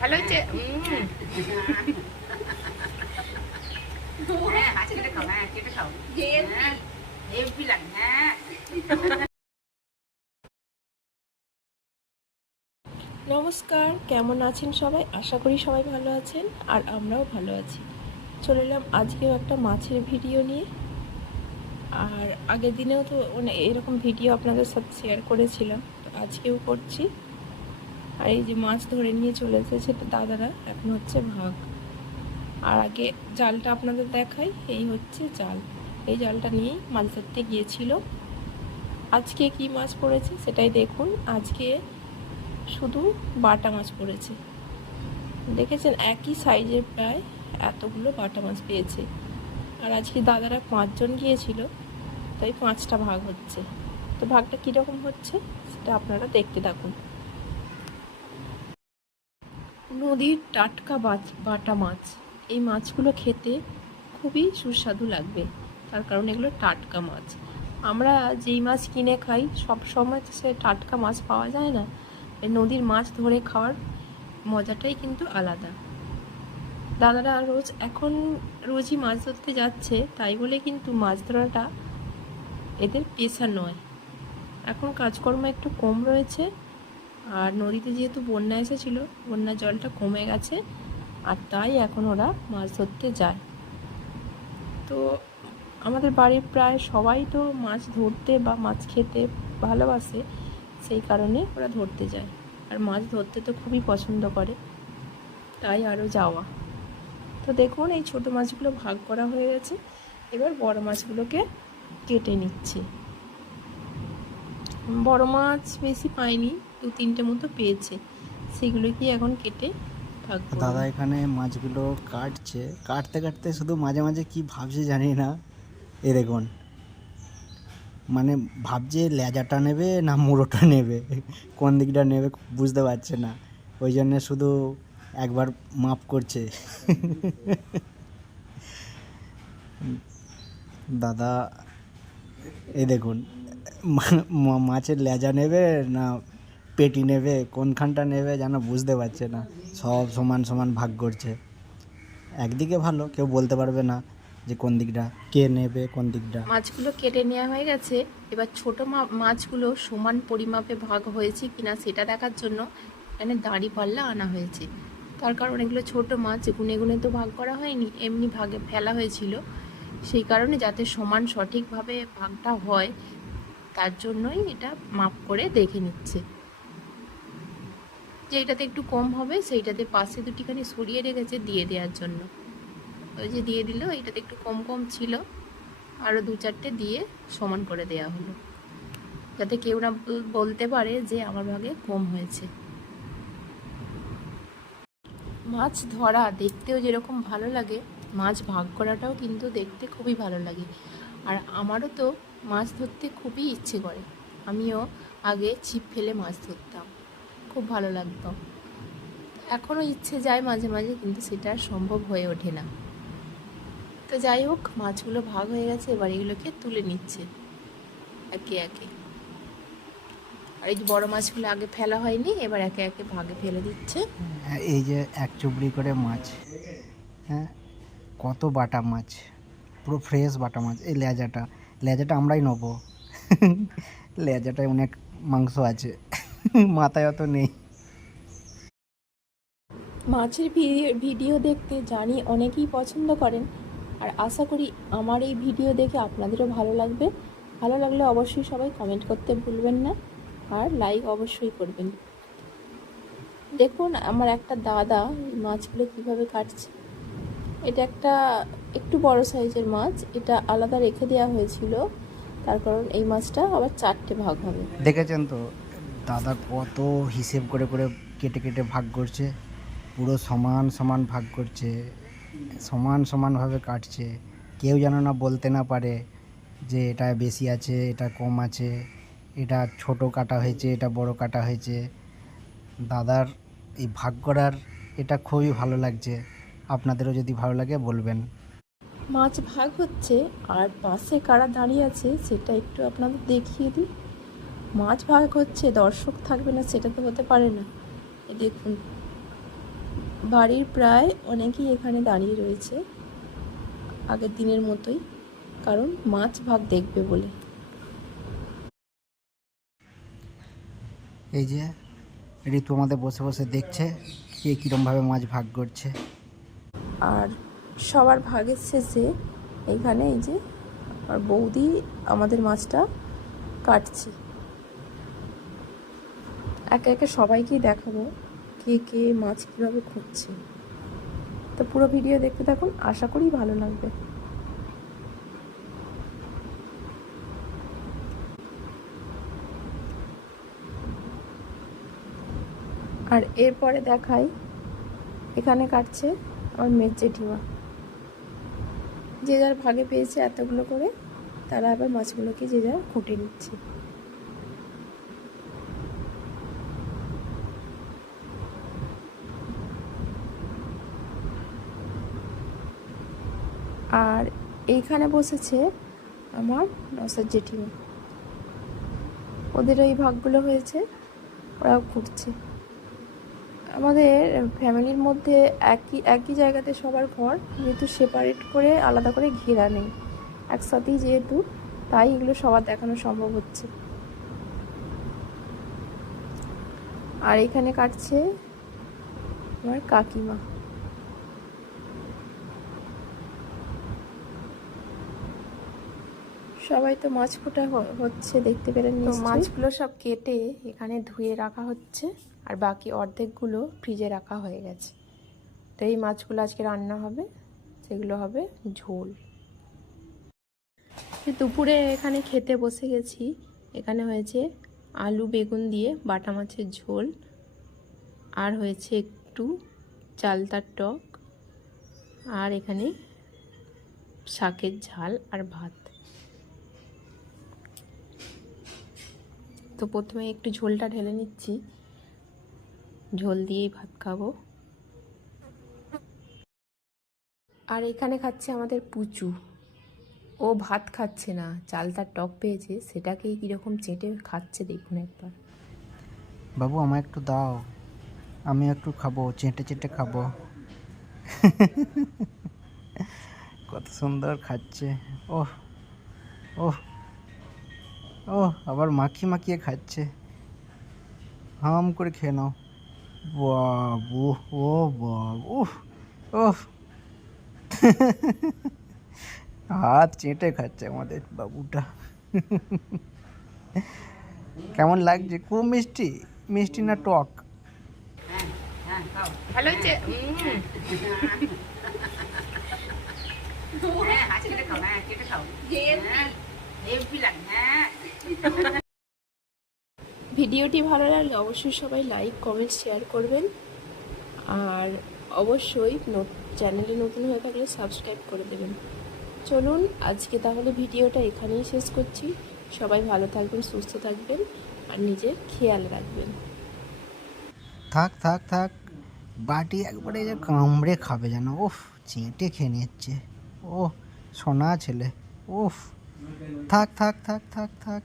ভালো হচ্ছে। নমস্কার, কেমন আছেন সবাই? আশা করি সবাই ভালো আছেন আর আমরাও ভালো আছি। চলে এলাম আজকেও একটা মাছের ভিডিও নিয়ে। আর আগের দিনেও তো এরকম ভিডিও আপনাদের সাথে শেয়ার করেছিলাম, তো আজকেও করছি। আর এই যে মাছ ধরে নিয়ে চলে এসেছে দাদারা, এখন হচ্ছে ভাগ। আর আগে জালটা আপনাদের দেখাই, এই হচ্ছে জাল। এই জালটা নিয়েই মাছ ধরতে গিয়েছিল। আজকে কি মাছ পড়েছে সেটাই দেখুন। আজকে শুধু বাটা মাছ পড়েছে। দেখেছেন, একই সাইজের প্রায় এতগুলো বাটা মাছ পেয়েছে। আর আজকে দাদারা 5 জন গিয়েছিল, তাই 5টা ভাগ হচ্ছে। তো ভাগটা কীরকম হচ্ছে সেটা আপনারা দেখতে থাকুন। নদীর টাটকা বাটা মাছ, এই মাছগুলো খেতে খুবই সুস্বাদু লাগবে, তার কারণ এগুলো টাটকা মাছ। আমরা যেই মাছ কিনে খাই সব সময় সে টাটকা মাছ পাওয়া যায় না। এই নদীর মাছ ধরে খাওয়ার মজাটাই কিন্তু আলাদা। দাদারা এখন রোজই মাছ ধরতে যাচ্ছে, তাই বলে কিন্তু মাছ ধরাটা এদের পেশা নয়। এখন কাজকর্ম একটু কম রয়েছে, আর নদীতে যেহেতু বন্যা এসেছিলো, বন্যার জলটা কমে গেছে, আর তাই এখন ওরা মাছ ধরতে যায়। তো আমাদের বাড়ির প্রায় সবাই তো মাছ ধরতে বা মাছ খেতে ভালোবাসে, সেই কারণে ওরা ধরতে যায়। আর মাছ ধরতে তো খুবই পছন্দ করে, তাই আরও যাওয়া। তো দেখুন, এই ছোটো মাছগুলো ভাগ করা হয়ে গেছে, এবার বড় মাছগুলোকে কেটে নিচ্ছে। বড় মাছ বেশি পায়নি, 2-3টে মতো পেয়েছে, সেগুলোকে এখন কেটে ভাগ করবে। দাদা এখানে মাছগুলো কাটছে, কাটতে কাটতে শুধু মাঝে মাঝে কি ভাবছে জানি না। এ দেখুন, মানে ভাবছে লেজাটা নেবে না মুড়োটা নেবে, কোন দিকটা নেবে বুঝতে পারছে না। ওই জন্য শুধু একবার মাপ করছে। দাদা এই দেখুন, মাছের লেজা নেবে না পেটি নেবে, কোনখানটা নেবে যেন বুঝতে পারছে না। সব সমান সমান ভাগ করছে। একদিকে ভালো, কেউ বলতে পারবে না যে কোন দিকটা কে নেবে, কোন দিকটা। মাছগুলো কেটে নেওয়া হয়ে গেছে, এবার ছোট মাছগুলো সমান পরিমাপে ভাগ হয়েছে কিনা সেটা দেখার জন্য এখানে দাঁড়ি পাল্লা আনা হয়েছে। তার কারণ এগুলো ছোট মাছ, গুনে গুনে তো ভাগ করা হয়নি, এমনি ভাগে ফেলা হয়েছিল। সেই কারণে যাতে সমান সঠিকভাবে ভাগটা হয়, তার জন্যই এটা মাপ করে দেখে নিচ্ছে। যেইটাতে একটু কম হবে সেইটাতে পাশে দুটিখানি সরিয়ে রেখেছে দিয়ে দেওয়ার জন্য। ওই যে দিয়ে দিল, এইটাতে একটু কম কম ছিল, আরও 2-4টে দিয়ে সমান করে দেয়া হলো, যাতে কেউ না বলতে পারে যে আমার ভাগে কম হয়েছে। মাছ ধরা দেখতেও যেরকম ভালো লাগে, মাছ ভাগ করাটাও কিন্তু দেখতে খুবই ভালো লাগে। আর আমারও তো মাছ ধরতে খুবই ইচ্ছে করে। আমিও আগে ছিপ ফেলে মাছ ধরতাম, খুব ভালো লাগতো। এখনও ইচ্ছে যায় মাঝে মাঝে, কিন্তু সেটা আর সম্ভব হয়ে ওঠে না। তো যাই হোক, মাছগুলো ভাগ হয়ে গেছে, এবার এগুলোকে তুলে নিচ্ছে একে একে। আর এই যে বড় মাছগুলো আগে ফেলা হয়নি, এবার একে একে ভাগে ফেলে দিচ্ছে। এই যে এক চুবড়ি করে মাছ, হ্যাঁ, কত বাটা মাছ, পুরো ফ্রেশ বাটা মাছ। এই লেজাটা আমরাই নেবো। লেজাটায় অনেক মাংস আছে, মাথায় অত নেই। মাছের ভিডিও দেখতে জানি অনেকেই পছন্দ করেন, আর আশা করি আমার এই ভিডিও দেখে আপনাদেরও ভালো লাগবে। ভালো লাগলে অবশ্যই সবাই কমেন্ট করতে ভুলবেন না, আর লাইক অবশ্যই করবেন। দেখুন আমার একটা দাদা মাছগুলো কিভাবে কাটছে। এটা একটু বড় সাইজের মাছ, এটা আলাদা রেখে দেওয়া হয়েছিল, তার কারণ এই মাছটা আবার 4টে ভাগ হবে। দেখেছেন তো দাদা কত হিসেব করে করে কেটে কেটে ভাগ করছে, পুরো সমান সমান ভাগ করছে, সমান সমানভাবে কাটছে। কেউ যেন না বলতে না পারে যে এটা বেশি আছে, এটা কম আছে, এটা ছোট কাটা হয়েছে, এটা বড় কাটা হয়েছে। দাদার এই ভাগ করার এটা খুবই ভালো লাগছে। আপনাদেরও যদি ভালো লাগে বলবেন। মাছ ভাগ হচ্ছে, আর পাশে কারা দাঁড়িয়ে আছে সেটা একটু আপনাদের দেখিয়ে দিই। মাছ ভাগ হচ্ছে, দর্শক থাকবে না সেটা তো হতে পারে না। দেখুন বাড়ির প্রায় অনেকেই এখানে দাঁড়িয়ে রয়েছে আগের দিনের মতোই, কারণ মাছ ভাগ দেখবে বলে। এই যে ঋতু আমাদের বসে বসে দেখছে কে কীরমভাবে মাছ ভাগ করছে। আর সবার ভাগের শেষে এখানে এই যে আর বৌদি আমাদের মাছটা কাটছে। একে একে সবাইকেই দেখাবো কে কে মাছ কীভাবে খুঁজছে। তো পুরো ভিডিও দেখতে থাকুন, আশা করি ভালো লাগবে। আর এরপরে দেখাই এখানে কাটছে আমার মেজ জেঠিমা। যে যার ভাগে পেয়েছে এতগুলো করে, তারা আবার মাছগুলোকে যে যার খুঁটে নিচ্ছে। আর এইখানে বসেছে আমার নসার জেঠিমা, ওদের ওই ভাগগুলো হয়েছে, ওরাও খুঁটছে। আমাদের ফ্যামিলির মধ্যে একই জায়গাতে সবার ঘর, যেহেতু সেপারেট করে আলাদা করে ঘেরা নেই, একসাথেই যেহেতু, তাই এগুলো সবার দেখানো সম্ভব হচ্ছে। আর এখানে কাটছে আমার কাকিমা। সবাই তো মাছ কোটা হচ্ছে, দেখতে পেলেন। তো মাছগুলো সব কেটে এখানে ধুয়ে রাখা হচ্ছে, আর বাকি অর্ধেকগুলো ফ্রিজে রাখা হয়ে গেছে। তো এই মাছগুলো আজকে রান্না হবে, সেগুলো হবে ঝোল। দুপুরে এখানে খেতে বসে গেছি। এখানে হয়েছে আলু বেগুন দিয়ে বাটা মাছের ঝোল, আর হয়েছে একটু চালতার টক, আর এখানে শাকের ঝাল আর ভাত। তো প্রথমে একটু ঝোলটা ঢেলে নিচ্ছি, ঝোল দিয়েই ভাত খাবো। আর এখানে খাচ্ছে আমাদের পুচু, ও ভাত খাচ্ছে না, চালতার টক পেয়েছে, সেটাকেই কীরকম চেটে খাচ্ছে দেখুন একবার। বাবু আমায় একটু দাও, আমি একটু খাবো, চেটে চেটে খাবো। কত সুন্দর খাচ্ছে। ওহ ওহ ওহ, আবার মাখিয়ে খাচ্ছে। হাম করে খেয়ে নাও। বাবু, ও বাবু, ওহ, হাত চেটে খাচ্ছে আমাদের বাবুটা। কেমন লাগছে? খুব মিষ্টি, মিষ্টি না টক? ভালো হয়েছে। ভিডিওটি ভালো লাগলে অবশ্যই সবাই লাইক কমেন্ট শেয়ার করবেন, আর অবশ্যই চ্যানেলে নতুন হয়ে থাকলে সাবস্ক্রাইব করে দেবেন। চলুন আজকে তাহলে ভিডিওটা এখানেই শেষ করছি। সবাই ভালো থাকবেন, সুস্থ থাকবেন, আর নিজের খেয়াল রাখবেন। থাক থাক থাক, বাটি একবারে যে কামড়ে খাবে যেন। ওফ, চেটে খেয়ে নিচ্ছে। ও সোনা ছেলে। ওফ, থাক থাক থাক থাক থাক।